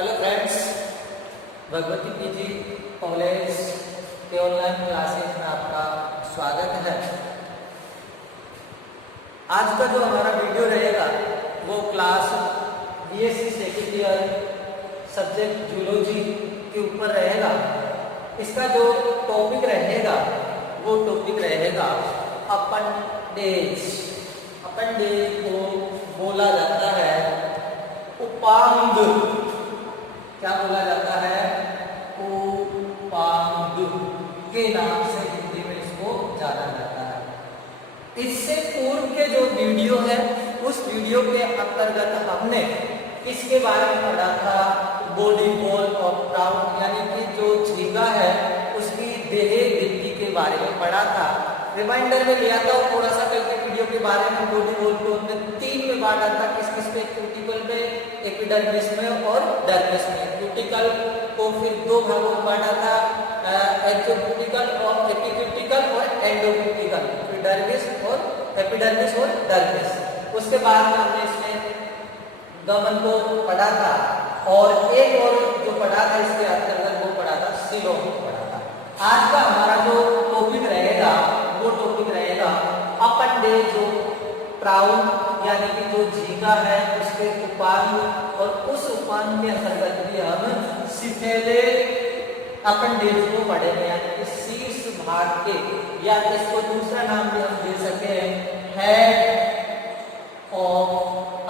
Hello friends, Bhagwati PG college के online classes में आपका स्वागत है। आज का जो हमारा वीडियो रहेगा वो class BSc second year subject zoology के ऊपर रहेगा। इसका जो टॉपिक रहेगा वो टॉपिक रहेगा अपेंडेज। अपेंडेज को बोला जाता है उपांग। क्या बोला जाता है? उपांग के नाम से हिंदी में इसको जाना जाता है। इससे पूर्व के जो वीडियो है उस वीडियो के अंतर्गत हमने किसके बारे में पढ़ा था? बॉडी बॉल और प्राउड यानी कि जो झींगा है उसकी देह वृद्धि के बारे में पढ़ा था। रिमाइंडर में लिया था और थोड़ा सा कल के वीडियो के बारे में बॉडी बॉल को हमने 3 में बांटा था। किस किस पे? क्यूटिकल में, एपिडर्मिस में और डर्मिस में। क्यूटिकल को फिर 2 भागों में बांटा था, एक्सोक्यूटिकल और एपिक्यूटिकल और एंडोक्यूटिकल, फिर डर्मिस और एपिडर्मिस और डर्मिस। उसके बाद में हमने इसमें गमन को पढ़ा था और एक और जो पढ़ा था इसके अंतर्गत वो पढ़ा था सिरों को पढ़ा था। आज का हमारा जो टॉपिक रहेगा वो टॉपिक रहेगा अपेंडेज प्राउड यानी कि जो झींगा है उसके उपांग, और उस उपांग के अंतर्गत भी हम सिफेले अपेंडेज को पढ़ेंगे यानी कि शीर्ष भाग के, या इसको दूसरा नाम भी हम दे सके हेड ऑफ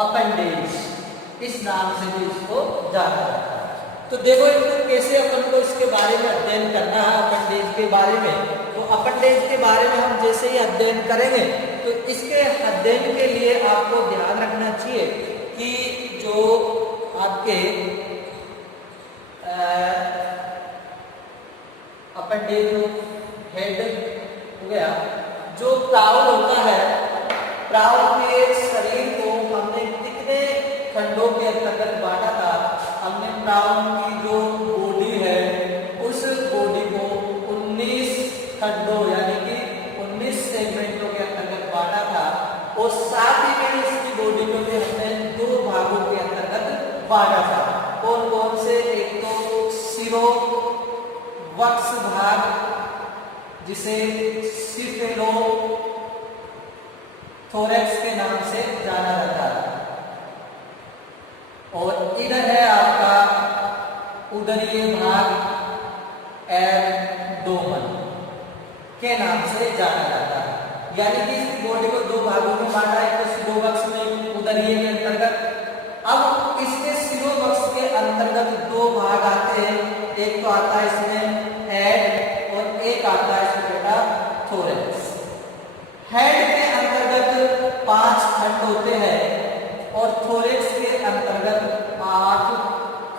अपेंडेज, इस नाम से भी इसको जाना जाता है। तो देखो इनको कैसे अपन को इसके बारे में अध्ययन करना है अपेंडेज के बारे में। तो अपेंडेज के बारे में हम जैसे ही अध्ययन करेंगे तो इसके अध्ययन के लिए आपको ध्यान रखना चाहिए कि जो आपके अपेंडेज हेड हो गया, जो प्राउड होता है, प्राउड के शरीर को हमने कितने खंडों के अंतर्गत बांटा था? हमने प्राउड की जो बॉडी है उस बॉडी को 19 खंडों यानी कि 19 सेगमेंटों के अंतर्गत बांटा था, और साथ ही में इसकी बॉडी को भी हमने 2 भागों के अंतर्गत बांटा था। कौन कौन से? एक तो सिरो वक्ष भाग जिसे सिफेलो थोरैक्स के नाम से जाना जाता है, और इधर है आपका उदरीय भाग एब्डोमेन के नाम से जाना जाता है। यानी कि इस बॉडी को 2 भागों में बांटा है, तो सिरोवक्ष में उदरीय के अंतर्गत। अब इसके सिरोवक्ष के अंतर्गत 2 भाग आते हैं, एक तो आता है इसमें हेड और एक आता है इसमें बेटा थोरैक्स। हेड के अंतर्गत 5 खंड होते हैं और थोरैक्स के अंतर्गत 8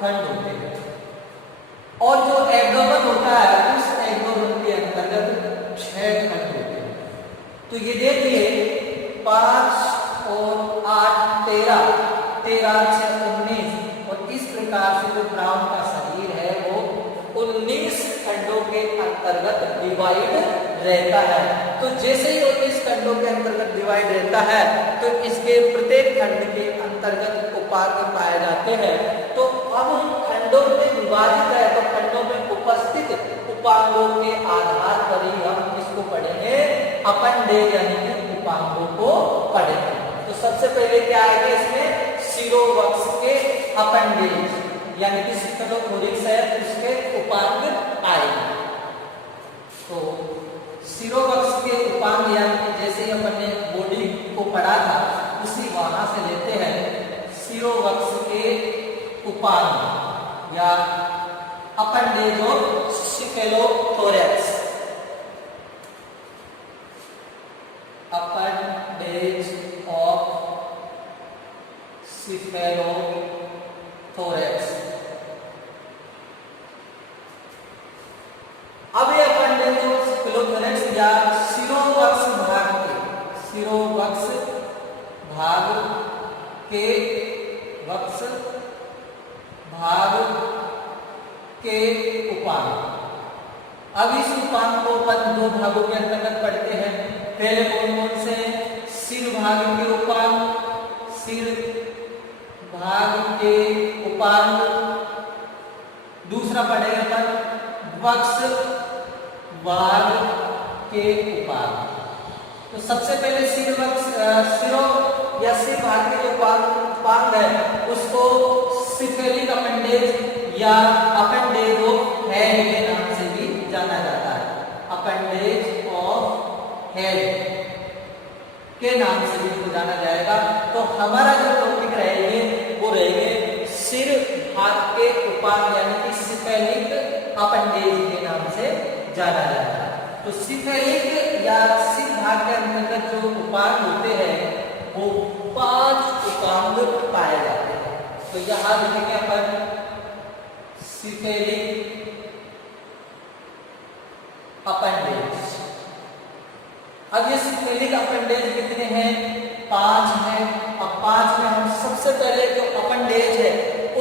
खंड होते हैं, और जो एब्डोमेन होता है उस एब्डोमेन के अंतर्गत 6 खंड होते हैं। तो ये देखिए 5 और 8 13, 13 6 19, और इस प्रकार से जो ब्राउन का शरीर है वो 19 खंडों के अंतर्गत डिवाइड रहता है। तो जैसे ही 19 खंडों के अंतर्गत डिवाइड रहता है तो इसके प्रत्येक खंड के अंतर्गत उपांग पाए जाते हैं। तो अब खंडों में विभाजित है तो खंडों में उपस्थित उपांगों के आधार पर ही हम इसको पढ़ेंगे अपेंडेज यानी कि उपांगों को पढ़ेंगे। तो सबसे पहले क्या आएगा इसमें? सिरोवक्ष के अपेंडेज यानी कि सिफेलोथोरैक्स है उसके उपांग आएंगे। तो सिरोवक्ष के उपांग यानी कि जैसे ही अपन ने बॉडी को पढ़ा था उसी वहां से लेते हैं सिरोवक्ष के उपांग या appendage of cephalothorax. Appendage of cephalothorax. अब ये अपेंडेज ऑफ सिफेलोथोरैक्स या सिरोवक्ष भाग के, सिरोवक्ष भाग के, वक्ष भाग के उपांग। अब इस उपांग को अपन 2 भागों के अंतर्गत पढ़ते हैं। पहले कौन कौन से? सिर भाग के उपांग, सिर भाग के उपांग दूसरा पढ़ेंगे अपन वक्ष वाग के उपांग। तो सबसे पहले सिरों या सिर भाग के जो उपांग है उसको सिफेलिक अपेंडेज या अपेंडेज ऑफ हेड के नाम से भी जाना जाता है। अपेंडेज ऑफ हेड के नाम से भी इसको जाना जाएगा। तो हमारा जो टॉपिक रहेंगे वो रहेंगे सिर भाग के उपांग यानी कि सिफेलिक अपेंडेज के नाम से जाना जाता है। तो सिफेलिक या सिर भाग के अंतर्गत जो उपांग होते हैं वो 5 उपांग पाए जाते हैं। तो यहां लिखेंगे अपन सिफेलिक अपेंडेज। अब ये सिफेलिक अपेंडेज कितने हैं? 5 हैं। अब 5 में हम सबसे पहले जो अपेंडेज है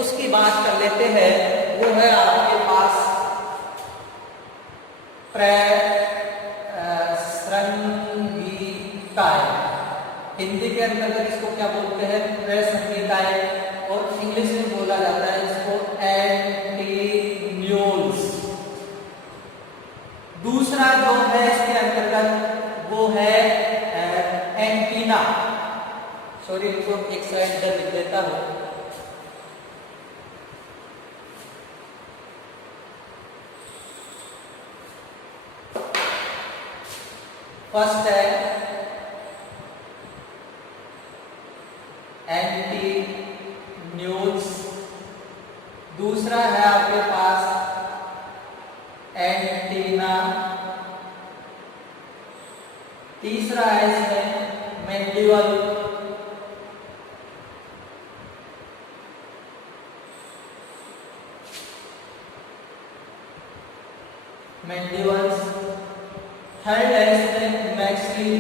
उसकी बात कर लेते हैं। वो है आपके पास प्रसंगिकाएं। हिंदी के अंतर्गत इसको क्या बोलते हैं? प्रसंगिकाएं। और इंग्लिश में बोला जाता है इसको एंटीन्यूल्स। दूसरा जो है इसके अंतर्गत वो है एंटीना। सॉरी, इसको एक साइड इधर लिख देता हूं। फर्स्ट है एंटीन्यूल्स, दूसरा है आपके पास एंटीना, तीसरा है इसमें मैंडिबल, मैंडिबल्स, थर्ड है इसमें मैक्सिली,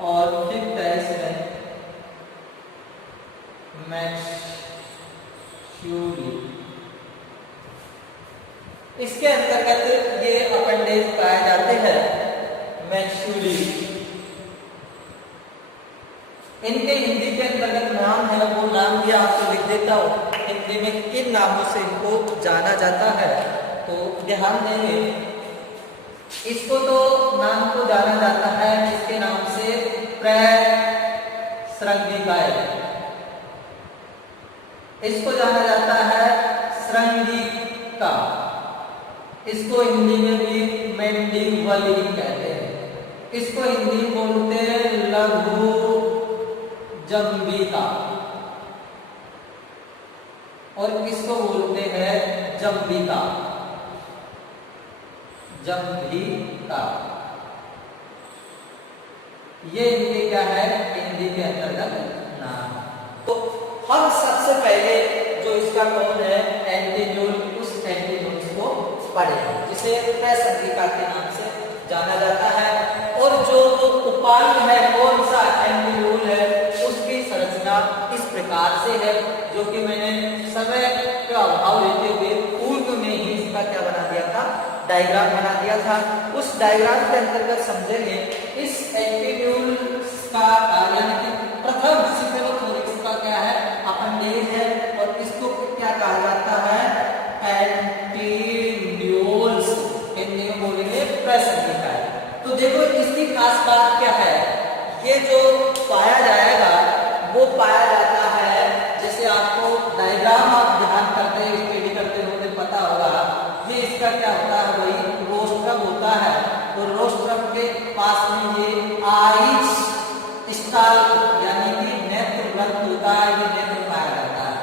और फिफ्थ है इसमें मैक्स्यूली। इसके अंतर्गत ये अपेंडेज पाए जाते हैं मैक्स्यूली। इनके हिंदी के अंतर्गत नाम है, वो नाम भी आपको लिख देता हूं। हिंदी में किन नामों से इनको जाना जाता है तो ध्यान देंगे। इसको तो नाम को जाना जाता है इसके नाम से प्रसंगिकाएं। इसको जाना जाता है श्रृंगिका। इसको हिंदी में भी मैंडिबली कहते हैं। इसको हिंदी में बोलते हैं लघु जंबिका, और इसको बोलते हैं जंबिका। जंबिका ये इनके क्या है? हिंदी के अंतर्गत नाम। तो हम सबसे पहले जो इसका कौन है एंटीन्यूल, उस एंटीन्यूल्स को पढ़ेंगे जिसे प्रसंगिका के नाम से जाना जाता है। और जो उपांग है कौन सा एंटीन्यूल है उसकी संरचना इस प्रकार से है, जो कि मैंने समय का अभाव लेते हुए पूर्व में ही इसका क्या बना दिया था? डायग्राम बना दिया था। उस डायग्राम के अंतर्गत समझेंगे इस एंटीन्यूल्स का यानी कि प्रथम सिफेलोथोरैक्स का क्या है? अपेंडेज है, और इसको क्या कहा जाता है? एंटीन्यूल्स। हिंदी में बोलेंगे प्रसंगिकाएं। तो देखो इसकी खास बात क्या है? ये जो पाया जाएगा वो पाया जाता है, जैसे आपको डायग्राम आप ध्यान करते हैं स्टडी करते होंगे पता होगा, ये इसका क्या होता है? वही रोस्ट्रम होता है। तो रोस्ट्रम के पास में ये आइज स्टाल यानी कि नेत्र ग्रंथ होता है, ये नेत्र पाया जाता है।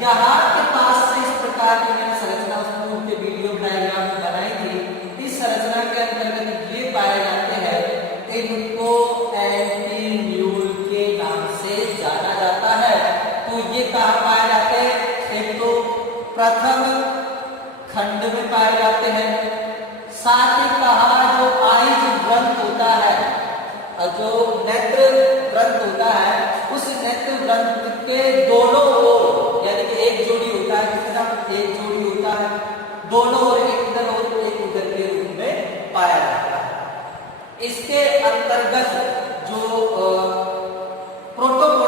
यहाँ के पास से इस प्रकार की मैंने संरचना उस पूर्व के वीडियो डायग्राम में बनाई थी। इस संरचना के अंतर्गत ये पाए जाते हैं, इनको एंटीन्यूल के नाम से जाना जाता है। तो ये कहाँ पाए जाते हैं? एक तो प्रथम खंड में पाए जाते हैं। साथ ही कहा जो आइज ग्रंथ होता है, जो नेत्र ग्रंथ होता है, उस नेत्र ग्रंथ के दोनों ओर यानी कि एक जोड़ी होता है, कितना? एक जोड़ी होता है, दोनों ओर एक इधर और एक उधर के रूप में पाया जाता है। इसके अंतर्गत जो प्रोटोपोड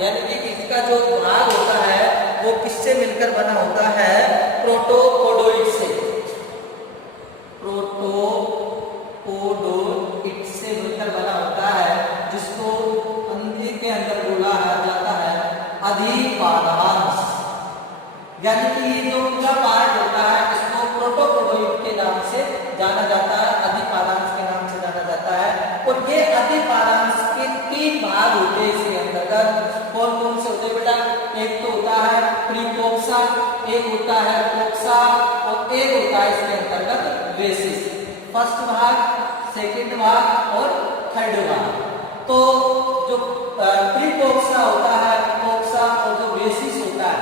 यानी कि इसका जो भाग होता है वो किससे मिलकर बना होता है? प्रोटोपोडोइड से। प्रोटोपोडोइड से मिलकर बना होता है, जिसको हिंदी के अंदर बोला जाता है अधिपादांश। यानी कि ये जो पूरा पार्ट होता है इसको प्रोटोपोडोइड के नाम से जाना जाता है, अधिपादांश के नाम से जाना जाता है। और ये अधिपादांश के 3 भाग होते हैं इसके अंतर्गत। कौन कौन से होते हैं बेटा? एक तो होता है प्रीकोक्सा, एक होता है कोक्सा और एक होता है इसके अंतर्गत वेसिस। फर्स्ट भाग, सेकंड भाग और थर्ड भाग। तो जो प्रीकोक्सा होता है, कोक्सा और जो वेसिस होता है,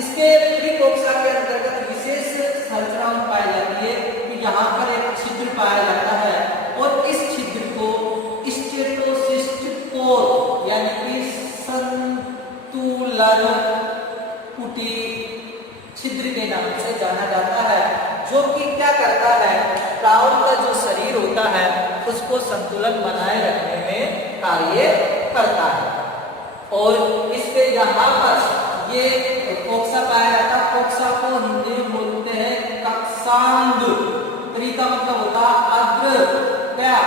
इसके प्रीकोक्सा के अंतर्गत विशेष संरचना पाई जाती है कि यहाँ पर एक छिद्र पाया जाता है और इस छिद्र को स्टेटोसिस्ट पोर यानी कि संतुलन कुटी छिद्र के नाम से जाना जाता है, जो कि क्या करता है? प्राउड का जो शरीर होता है उसको संतुलन बनाए रखने में कार्य करता है। और इसके यहाँ पर ये कोक्सा पाया जाता है। कोक्सा को हिंदी में बोलते हैं कक्षांग। त्रि का मतलब होता है अग्र, क्या?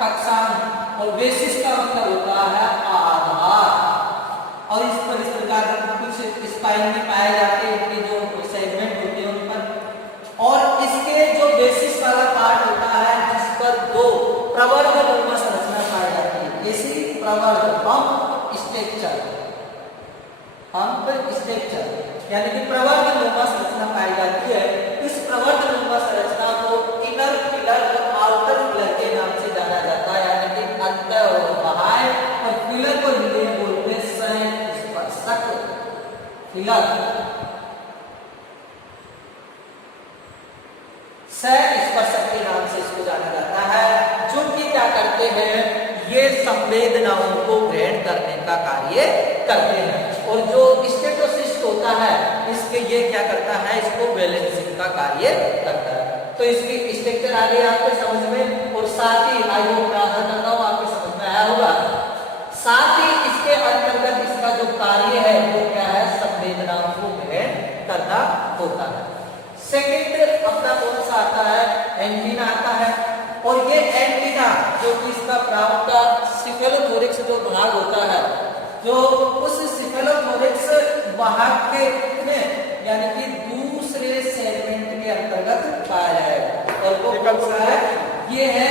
कक्षांग। और वेसिस का मतलब होता है आधार। और इस प्रकार कुछ स्पाइन में पाए जाते हैं, इनके जो सेगमेंट होते हैं उन पर। और इसके जो बेसिस वाला पार्ट होता है जिस पर 2 प्रवर्ग संरचना पाई जाती है, ऐसी प्रवर्ग पंप स्ट्रक्चर यानी कि प्रवर्ग संरचना पाई जाती है। इस प्रवर्ग संरचना को इनर पिलर और आउटर पिलर के नाम से जाना जाता है, यानी कि अंतर और बाह्य। और पिलर को हिंदी में बोलते हैं संस्पर्शक पिलर। संस्पर्शक के नाम से इसको जाना जाता है, जो कि क्या करते हैं? ये संवेदनाओं को ग्रहण करने का कार्य करते हैं। और जो स्टेटोसिस्ट होता है इसके ये क्या करता है? इसको बैलेंसिंग का कार्य करता है। तो इसकी स्ट्रक्चर आ गई आपके समझ में, और साथ ही आई होप आशा करता हूँ आपके समझ में आया होगा। साथ ही इसके अंतर्गत इसका जो कार्य है वो क्या है? संवेदनाओं को ग्रहण करना होता है। सेकंड अपना कौन सा आता है? एंटीना आता है। और ये एंटीना जो कि इसका प्राउड का सिफेलोथोरैक्स जो भाग होता है, जो उस सिफेलोथोरैक्स भाग के में यानी कि दूसरे सेगमेंट के अंतर्गत पाया जाएगा। और वो कौन सा है? ये है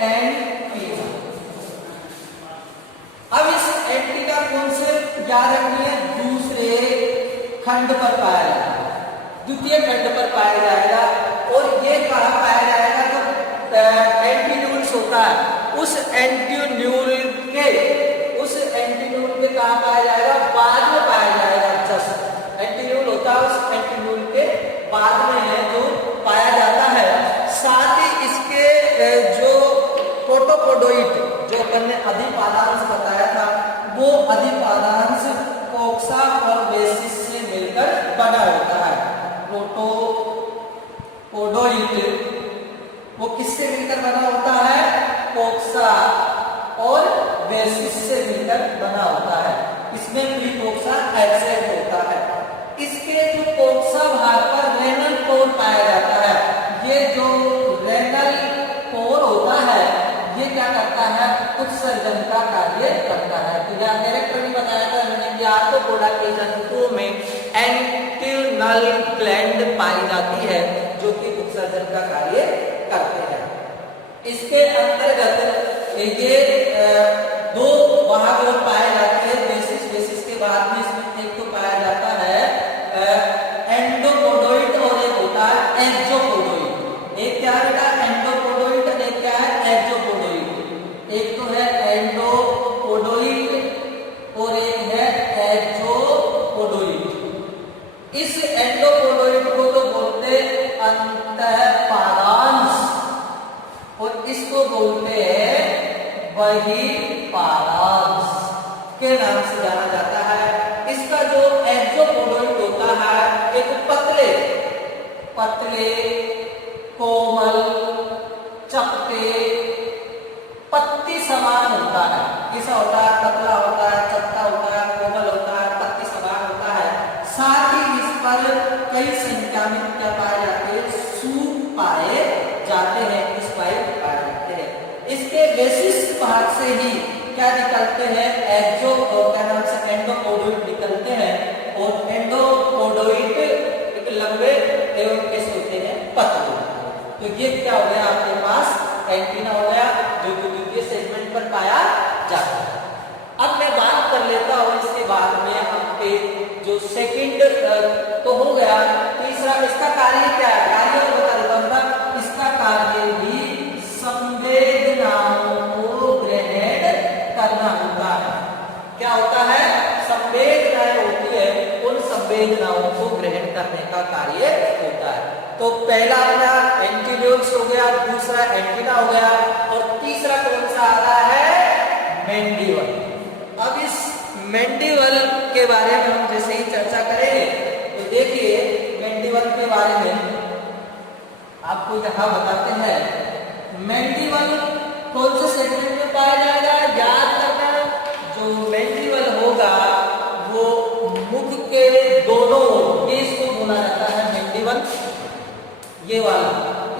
एंटीना। अब इस एंटीना कौन से याद रखनी है? दूसरे खंड पर पाया जाएगा, द्वितीय खंड पर पाया जाएगा। और ये कहाँ पाया जाएगा? जो एंटीन्यूल्स होता है उस एंटीन्यूल के कहाँ पाया जाएगा? बाद में पाया जाएगा। जस्ट एंटीन्यूल होता है, उस एंटीन्यूल के बाद में है जो पाया जाता है। साथ ही इसके जो प्रोटोपोडोइड जो अपन ने अधिपादांश बताया था, वो अधिपादांश कोक्सा और वेसिस से मिलकर बना होता है। प्रोटोपोडोइड वो किससे मिलकर बना होता है? कोक्सा और बेसिस से मिलकर बना होता है। इसमें प्रीकोक्सा एब्सेंट होता है। इसके जो कोक्सा भाग पर रेनल पोर पाया जाता है, ये जो रेनल पोर होता है ये क्या करता है? उत्सर्जन का कार्य करता है। तो यहाँ डायरेक्टर भी बताया था मैंने कि आर्थ्रोपोडा के जंतुओं में एंटीनल ग्लैंड पाई जाती है जो कि उत्सर्जन का कार्य करते हैं। इसके अंतर्गत ये 2 भाग पाए जाते हैं। बेसिस के बाद में इसमें एक तो पाया जाता है एंडोपोडोइड और एक होता है एक्सोपोडोइड। एक क्या है बेटा? एंडोपोडोइड और एक क्या है? एक्सोपोडोइड। एक तो है एंडोपोडोइड और एक है एक्सोपोडोइड। इस एंडोपोडोइड को तो बोलते अंतःपादांश और इसको बोलते हैं बहिर्पादांश के नाम से जाना जाता है। इसका जो एक्सोपोडोइड होता है एक पतले कोमल चपटे पत्ती समान होता है। कैसा होता है? पतला होता है, चपटा होता है, कोमल होता है। कई संख्या में क्या पाए जाते हैं, सूप पाए जाते हैं, स्पाइक पाए जाते हैं। इसके विशिष्ट भाग से ही क्या निकलते हैं, एक्सो क्या नाम से एंडोपोडोइड निकलते हैं। और एंडोपोडोइड एक लंबे एवं कैसे होते हैं, पतले। तो ये क्या हो गया आपके पास एंटीना हो गया, जो द्वितीय सेगमेंट पर पाया जाता है। अब मैं बात कर लेता हूँ इसके बाद में आपके जो सेकंड तो हो गया, तीसरा इसका कार्य क्या है, कार्य और बता देता हूँ। इसका कार्य भी संवेदनाओं को ग्रहण करना होता है। क्या होता है, संवेदनाएं होती है, उन संवेदनाओं को ग्रहण करने का कार्य होता है। तो पहला अपना एंटीन्यूक्लियस हो गया, दूसरा एंटीना हो गया, और तीसरा कौन सा आ रहा है, मैंडिबल। अब इस मैंडिबल के बारे में हम जैसे ही चर्चा करेंगे तो देखिए मैंडिबल के बारे में आपको यहाँ बताते हैं। मैंडिबल कौन से सेगमेंट में पाया जाएगा, याद करना, जो मैंडिबल होगा वो मुख के दोनों ओर, ये इसको बोला जाता है मैंडिबल, ये वाला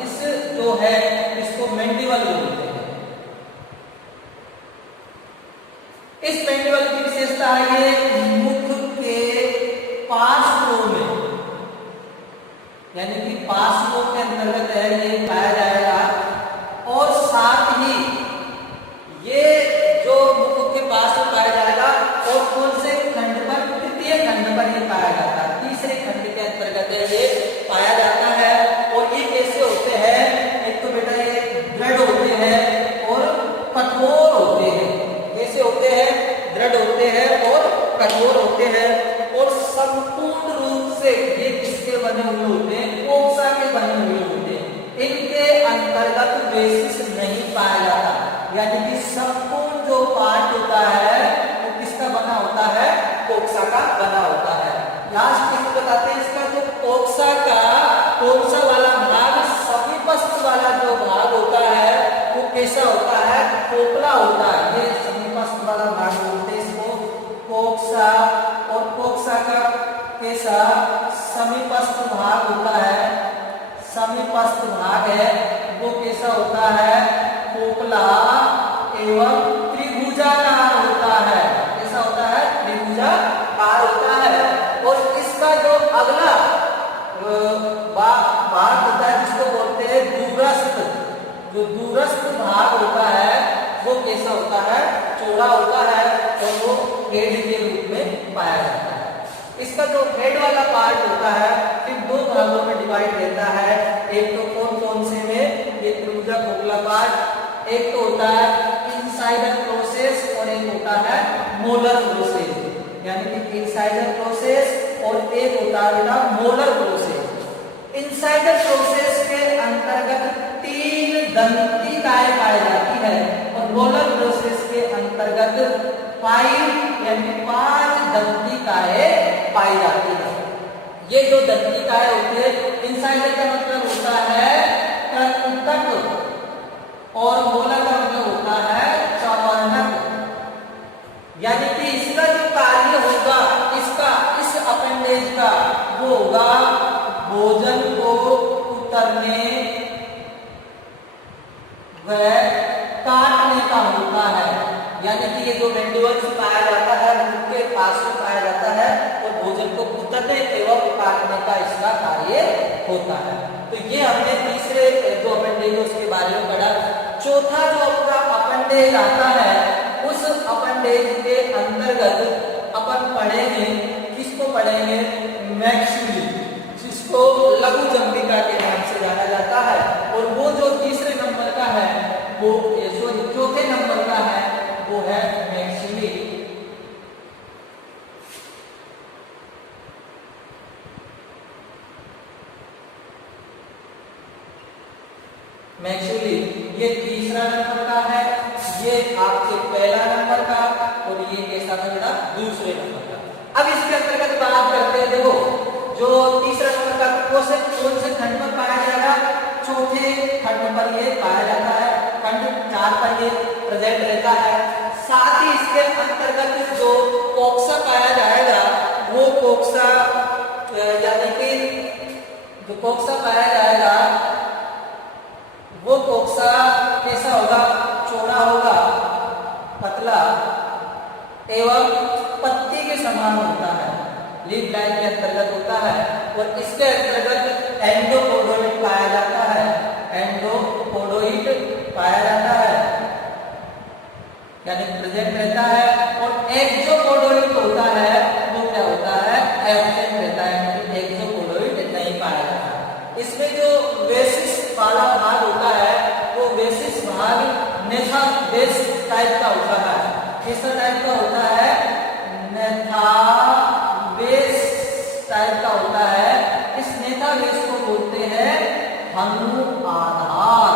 इस जो है इसको मैंडिबल बोलते हैं। इस मैंडिबल की विशेषता है ये मुख के पार्श्वों में, यानी कि पार्श्वों के अंतर्गत है ये पाया जाएगा। और साथ ही ये जो मुख के पास में पाया जाएगा, और कौन से खंड पर, तृतीय खंड पर ये पाया जाता है, तीसरे खंड के अंतर्गत ये पाया जाता है। और ये कैसे होते हैं, एक तो बेटा ये दृढ़ होते हैं और कठोर होते हैं। कैसे होते हैं, दृढ़ होते हैं और कठोर होते हैं। और संपूर्ण रूप से ये किसके बने हुए होते हैं, कोक्सा के बने हुए होते हैं। इनके अंतर्गत बेसिस नहीं पाया जाता, यानी कि संपूर्ण जो पार्ट होता है वो किसका बना होता है, कोक्सा का बना होता है। लास्ट में बताते हैं इसका जो कोक्सा का कौन सा वाला भाग, समीपस्थ वाला जो भाग होता है वो कैसा होता है, खोखला होता है। ये समीपस्थ वाला भाग बोलते हैं इसको कोक्सा। और कोक्सा का कैसा समीपस्थ भाग होता है, समीपस्थ भाग है वो कैसा होता है, खोखला एवं त्रिभुजाकार होता है। कैसा होता है, त्रिभुजाकार होता है। और इसका जो अगला भाग होता है जिसको बोलते हैं दूरस्थ, जो दूरस्थ भाग होता है वो कैसा होता है, चौड़ा होता है, और वो हेड के रूप में पाया जाता है। इसका जो हेड वाला पार्ट होता है फिर दो भागों में डिवाइड रहता है। एक तो कौन कौन से में, ये त्रिभुजा खोखला पार्ट, एक तो होता है इंसाइडर प्रोसेस और एक होता है मोलर प्रोसेस, यानी कि इंसाइडर प्रोसेस और एक होता है बेटा मोलर प्रोसेस। इंसाइडर प्रोसेस के अंतर्गत 3 दंतिकाएं पाई जाती है, और मोलर प्रोसेस के अंतर्गत 5 यानी 5 दंतिकाएं पाई जाती है। ये जो दंतिकाएं होती है, इंसाइडर का मतलब होता है कृंतक और मोलर का मतलब होता है चवर्णक। यानी कि इसका जो कार्य होगा, इसका इस अपेंडेज का वो होगा भोजन को उतरने व काटने का होता है। यानी कि ये जो मैंडिबल्स पाया जाता है उनके पास में पाया जाता है, और भोजन को उतरने एवं काटने का इसका कार्य होता है। तो ये हमने तीसरे जो अपेंडेज है उसके बारे में पढ़ा। चौथा जो अपना अपेंडेज आता है, उस अपेंडेज के अंतर्गत अपन पढ़ेंगे, किसको पढ़ेंगे, मैक्सिली, जिसको लघु जंबिका के नाम से जाना जाता है। और वो जो तीसरे नंबर का है वो चौथे नंबर का है वो है मैक्सिली। मैक्सिली ये तीसरा नंबर का है, ये आपके पहला नंबर का, और ये कैसा था बेटा, दूसरे नंबर का। अब इसके अंतर्गत बात करते हैं, देखो जो तीसरा नंबर का कौन से खंड पर पाया जाएगा, चौथे खंड पर ये पाया जाता है, खंड 4 पर ये प्रेजेंट रहता है। साथ ही इसके अंतर्गत जो कोक्सा पाया जाएगा वो कोक्सा यानी कि जो कोक्सा पाया जाएगा वो कोक्सा कैसा होगा, चौड़ा होगा, पतला एवं पत्ती के समान होता है, लीफ लाइन के अंतर्गत होता है। और इसके अंतर्गत एंडोपोडोइड पाया जाता है, एंडोपोडोइड पाया जाता है यानी प्रेजेंट रहता है। और एक्सोपोडोइड होता है वो क्या होता है, एब्सेंट रहता है, एक्सोपोडोइड नहीं पाया जाता। इसमें जो बेसिस वाला भाग होता है वो बेसिस भाग नेथा बेस टाइप का होता है। किस टाइप का होता है, नेथा बेस टाइप का होता है। इस नेथा बेस को बोलते हैं हनु आधार,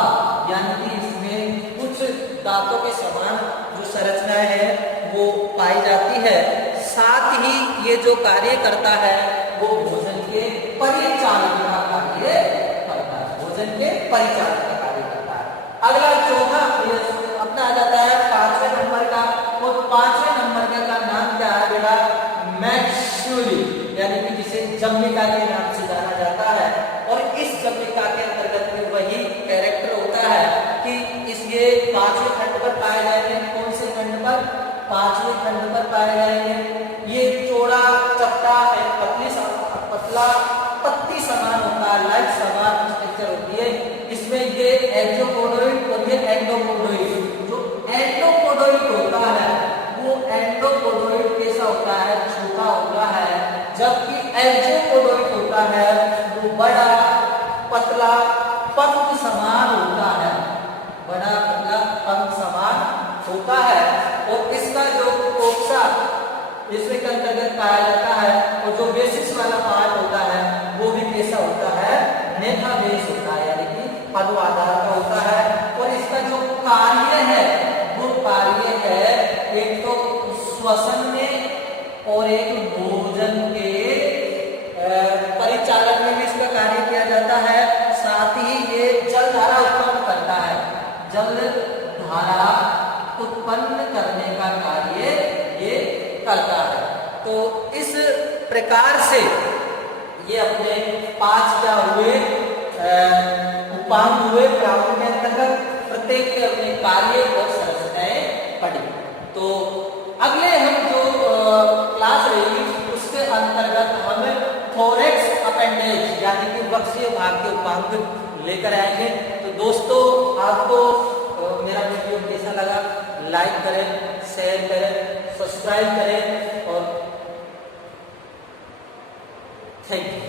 यानी कि इसमें कुछ दांतों के समान जो संरचनाएं हैं वो पाई जाती है। साथ ही ये जो कार्य करता है वो भोजन के परिचालन का कार्य करता है, भोजन के परिचालन का कार्य करता है। अगला चौथा अपना आ जाता है 5वें नंबर का, और 5वें नंबर का नाम क्या है बेटा, मैक्स्यूली, यानी कि जिसे जम्बिका के नाम से जाना जाता है। और इस जम्बिका के अंतर्गत में वही कैरेक्टर होता है कि ये 5वें खंड पर पाए जाएंगे। कौन से खंड पर, 5वें खंड पर पाए जाएंगे। ये चौड़ा, चपटा, पतला, पत्ती समान होता है, लाइक समान स्ट्रक्चर होती है। इसमें ये एक्सोपोडोइड और ये एंडोपोडोइड। जो एंडोपोडोइड होता है वो एंडोपोडोइड कैसा होता है, छोटा होता है, जबकि एक्सोपोडोइड होता है वो बड़ा, पतला, पंख समान होता है, बड़ा पतला पंख समान होता है। और इसका जो कोक्सा इसमें के अंतर्गत पाया जाता है, और जो बेसिस वाला पार्ट होता है वो भी कैसा होता है, नेथा बेस होता है, यानी कि अनु आधार का होता है। और इसका जो कार्य है वो कार्य है एक तो श्वसन में और एक भोजन के परिचालन में भी इसका कार्य किया जाता है। साथ ही ये जल धारा उत्पन्न करता है, जल धारा उत्पन्न करने का कार्य ये करता है। तो इस प्रकार से ये अपने 5 क्या हुए, उपांग हुए प्रावरण के अंतर्गत, प्रत्येक के अपने कार्य और संरचनाएं पढ़ी। तो अगले हम जो क्लास रहेगी उसके अंतर्गत हम थोरेक्स अपेंडेज यानी कि वक्षीय भाग के उपांग लेकर आएंगे। तो दोस्तों आपको मेरा वीडियो कैसा लगा, लाइक करें, शेयर करें, सब्सक्राइब करें और थैंक यू।